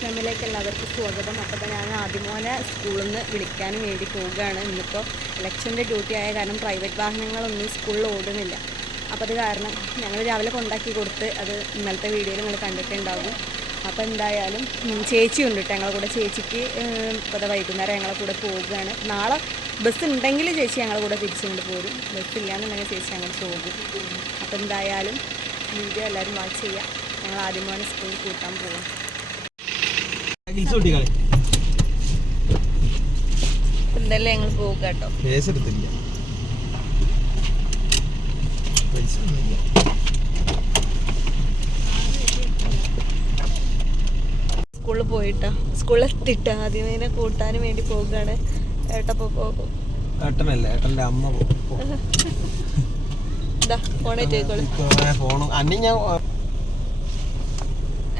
ഫാമിലിയിലേക്ക് എല്ലാവർക്കും സ്വാഗതം. അപ്പോൾ ഞാൻ ആദ്യമോനെ സ്കൂളിൽ നിന്ന് വിളിക്കാനും വേണ്ടി പോവുകയാണ്. ഇന്നിപ്പോൾ ഇലക്ഷന്റെ ഡ്യൂട്ടി ആയ കാരണം പ്രൈവറ്റ് വാഹനങ്ങളൊന്നും സ്കൂളിൽ ഓടുന്നില്ല. അപ്പോൾ അത് കാരണം ഞങ്ങൾ രാവിലെ കൊണ്ടാക്കി കൊടുത്ത് അത് ഇന്നലത്തെ വീഡിയോയിൽ നിങ്ങൾ കണ്ടിട്ടുണ്ടാകും അപ്പോൾ എന്തായാലും ഉം, ചേച്ചി ഉണ്ട് കേട്ടോ ഞങ്ങളെ കൂടെ. ചേച്ചിക്ക് ഇപ്പോൾ വൈകുന്നേരം ഞങ്ങളെ കൂടെ പോവുകയാണ്. നാളെ ബസ് ഉണ്ടെങ്കിൽ ചേച്ചി ഞങ്ങളെ കൂടെ തിരിച്ചുകൊണ്ട് പോരും. ബസ് ഇല്ലാന്നുണ്ടെങ്കിൽ ചേച്ചി ഞങ്ങൾ പോകും. അപ്പോൾ എന്തായാലും വീഡിയോ എല്ലാവരും വാച്ച് ചെയ്യാം. ഞങ്ങൾ ആദ്യം മോനെ സ്കൂളിൽ കൂട്ടാൻ പോകും എന്തായാലും ഞങ്ങൾ പോവുക കേട്ടോ. കേസ് എടുത്തില്ല. പൈസ ഒന്നുമില്ല. സ്കൂളിൽ പോയിട്ടാ. സ്കൂളിൽ എത്തിയിട്ട്. ആദ്യമേനെ കൂട്ടാനും വേണ്ടി പോകാണ് ഏട്ടപ്പോ പോകും ഏട്ടനല്ല? ഏട്ടന്റെ അമ്മ പോകും ഫോണേറ്റ് ആയിക്കോളെ ഫോണും അന്നെ ഞാൻ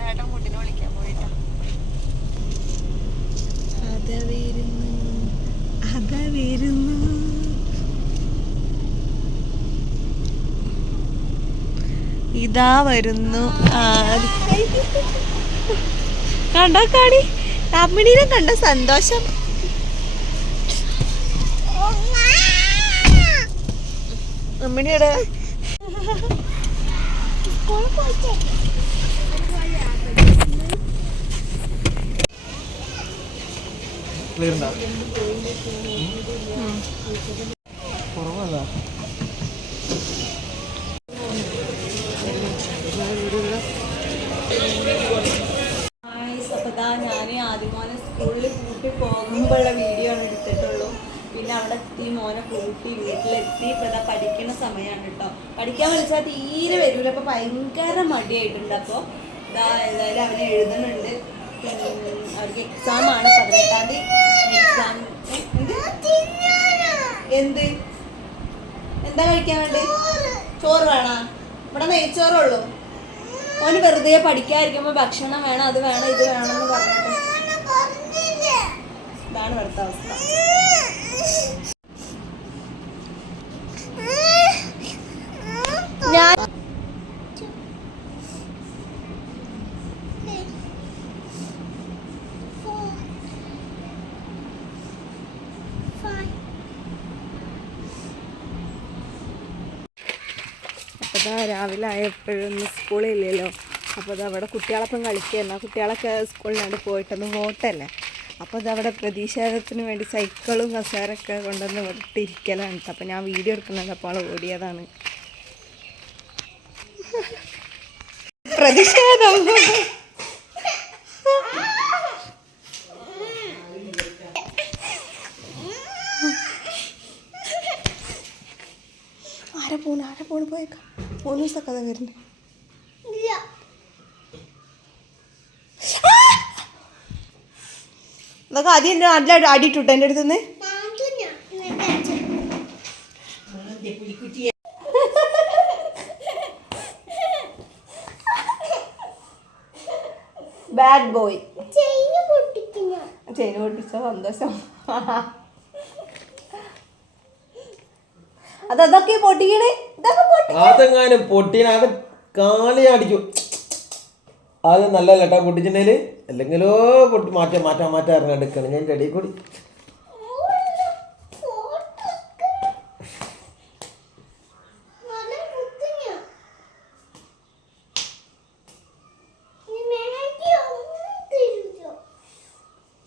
ഏട്ടൻ കുട്ടീനെ വിളിക്കാൻ പോയിട്ടാ വരുന്നു. ഇതാ വരുന്നു. കണ്ടോ കാണി അമ്മിണീനെ കണ്ട? സന്തോഷം. അമ്മിണിയുടെ ക്ലിയർ ഉണ്ടോ? കുറവല്ല ഞാൻ ആദ്യം മോനെ സ്കൂളിൽ കൂട്ടി പോകുമ്പോഴുള്ള വീഡിയോ ആണ് എടുത്തിട്ടുള്ളൂ. പിന്നെ അവിടെ എത്തി മോനെ കൂട്ടി വീട്ടിലെത്തി. പഠിക്കുന്ന സമയമാണ് കേട്ടോ. പഠിക്കാൻ വിളിച്ചാൽ തീരെ വരൂല. അപ്പോൾ ഭയങ്കര മടിയായിട്ടുണ്ട് അപ്പോൾ ഇതാ ഏതായാലും അവന് എഴുതുന്നുണ്ട്. അവർക്ക് എക്സാം ആണ് പതിനെട്ടാം തീയതി. എന്ത്? എന്താ കഴിക്കാൻ വേണ്ടി? ചോറ്. വേണോ? ഇവിടെ നെയ്ച്ചോറുള്ളൂ ഓന് വെറുതെ പഠിക്കാതിരിക്കുമ്പോ ഭക്ഷണം വേണം അത് വേണം ഇത് വേണം എന്ന് പറഞ്ഞിട്ട്. ഇതാണ് ഇവിടുത്തെ അവസ്ഥ ഞാൻ ഇതാ രാവിലെ ആയപ്പോഴൊന്നും സ്കൂളില്ലല്ലോ. അപ്പോൾ അത് അവിടെ കുട്ടികളൊപ്പം കളിക്കുകയായിരുന്നു. കുട്ടികളൊക്കെ സ്കൂളിനാണ്ട് പോയിട്ടൊന്ന് ഹോട്ടല്ലേ. അപ്പോൾ അതവിടെ പ്രതിഷേധത്തിന് വേണ്ടി സൈക്കിളും കസേരൊക്കെ കൊണ്ടുവന്ന് ഇവിടെ ഇരിക്കലാണ്. അപ്പോൾ ഞാൻ വീഡിയോ എടുക്കുന്നത് അപ്പോൾ ഓടിയതാണ്. പ്രതിഷേധം ആരെ പോണ് ആരെ പോണു പോയേക്കാം? മൂന്ന് ദിവസമൊക്കെ കഥ വരുന്നത് എന്നൊക്കെ ആദ്യം എന്റെ നല്ല അടിയിട്ടുണ്ട് എന്റെ അടുത്ത് നിന്ന്. ബാഡ് ബോയ് ചെയിന് പൊട്ടിച്ച സന്തോഷം. അത് അതൊക്കെ പൊട്ടിക്കണേ? ഇതൊക്കെ പൊട്ടി അതെങ്ങാനും പൊട്ടീന അത് കാലി അടിക്കും. അത് നല്ല ലട്ടാ പൊട്ടിച്ചിട്ടുണ്ടെങ്കിൽ അല്ലെങ്കിലോ പൊട്ടി മാറ്റാ മാറ്റാ മാറ്റാ ഇറങ്ങാണ്ടിരിക്കണം ഞാൻ ഇടയിൽ കൂടി.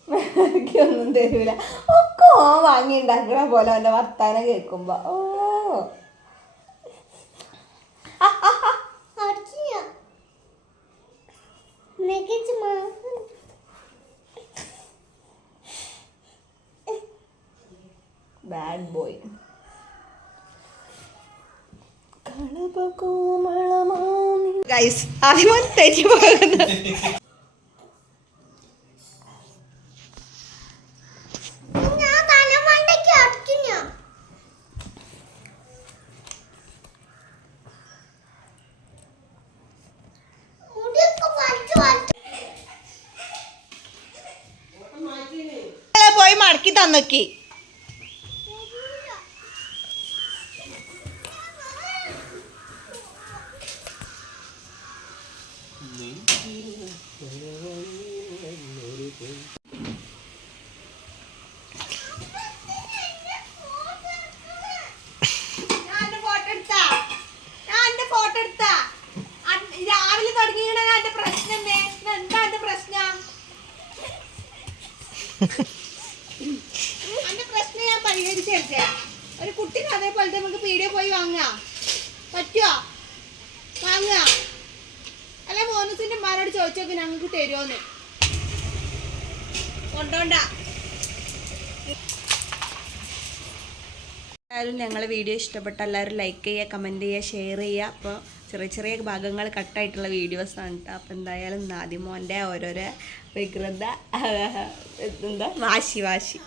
ഒന്നും തരൂല. ഒക്കെ ഓ വാങ്ങി ഉണ്ടാക്കണ പോലെ അവന്റെ വർത്താനം കേൾക്കുമ്പോ. ഓ. ബാഡ് ബോയ് ഗൈസ് ആദ്യം തെറ്റി പോകുന്നത്. പോയി മടക്കി തന്നൊക്കി. Ha ha ha. പരിഹരിച്ചു ഒരു കുട്ടിക്ക് അതേപോലത്തെ നമുക്ക് പീടിയ പോയി വാങ്ങാ പറ്റുമോ വാങ്ങുക. അല്ല ബോണസിന്റെ ഉമ്മാരോട് ചോദിച്ചോക്ക് ഞങ്ങൾക്ക് തരുമോന്ന് കൊണ്ടോണ്ട. എല്ലാവരും ഞങ്ങളെ വീഡിയോ ഇഷ്ടപ്പെട്ട എല്ലാവരും ലൈക്ക് ചെയ്യുക കമന്റ് ചെയ്യുക ഷെയർ ചെയ്യുക. അപ്പോൾ ചെറിയ ചെറിയ ഭാഗങ്ങൾ കട്ടായിട്ടുള്ള വീഡിയോസാണ് കേട്ടോ അപ്പോൾ എന്തായാലും നാദിമോന്റെ ഓരോരോ വികൃത എന്താ? വാശി വാശി.